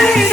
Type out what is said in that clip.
Everybody